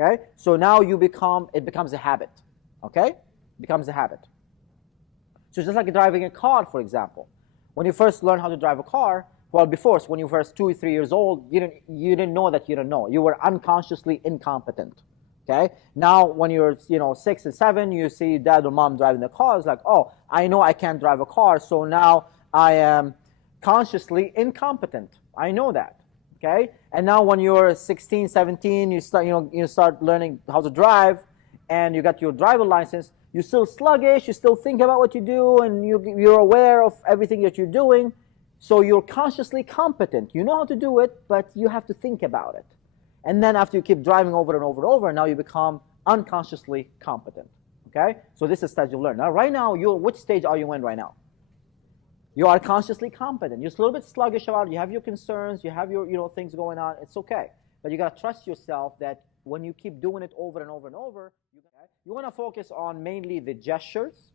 Okay? So now it becomes a habit. Okay? It becomes a habit. So just like driving a car, for example. When you first learn how to drive a car, well, before, so when you were first 2 or 3 years old, you didn't know that you didn't know. You were unconsciously incompetent. Okay? Now, when you're 6 and 7, you see dad or mom driving the car. It's like, oh, I know I can't drive a car, so now I am consciously incompetent. I know that. Okay? And now when you're 16, 17, you start learning how to drive, and you got your driver license. You're still sluggish. You still think about what you do, and you're aware of everything that you're doing. So you're consciously competent. You know how to do it, but you have to think about it. And then after you keep driving over and over and over, now you become unconsciously competent. Okay? So this is stage you learn. Now, right now, which stage are you in right now? You are consciously competent. You're a little bit sluggish about it. You have your concerns. You have your things going on. It's okay. But you got to trust yourself that when you keep doing it over and over and over, you want to focus on mainly the gestures.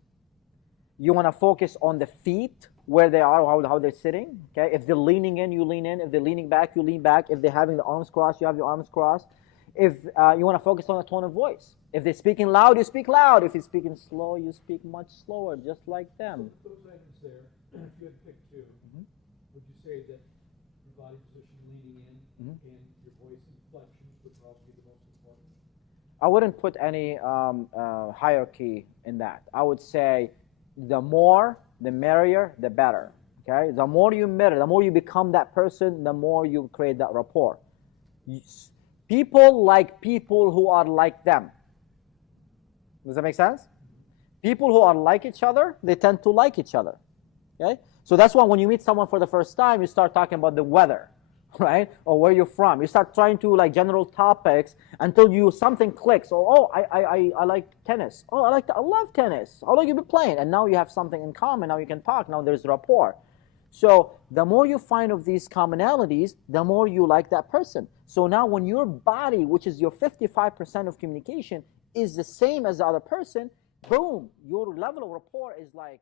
You want to focus on the feet, where they are, how they're sitting. Okay? If they're leaning in, you lean in. If they're leaning back, you lean back. If they're having the arms crossed, you have your arms crossed. If you want to focus on the tone of voice. If they're speaking loud, you speak loud. If you're speaking slow, you speak much slower, just like them. Those items there, if you had to pick two, would you say that your body position leaning in and your voice inflections would probably be the most important? I wouldn't put any hierarchy in that. I would say the more, the merrier, the better. Okay? The more you mirror, the more you become that person, the more you create that rapport. People like people who are like them. Does that make sense? People who are like each other, they tend to like each other. Okay? So that's why when you meet someone for the first time, you start talking about the weather, right? Or where you're from. You start trying to general topics until something clicks. I like tennis. Oh, I love tennis. How long you been playing? And now you have something in common. Now you can talk. Now there's rapport. So the more you find of these commonalities, the more you like that person. So now when your body, which is your 55% of communication, is the same as the other person, boom, your level of rapport is like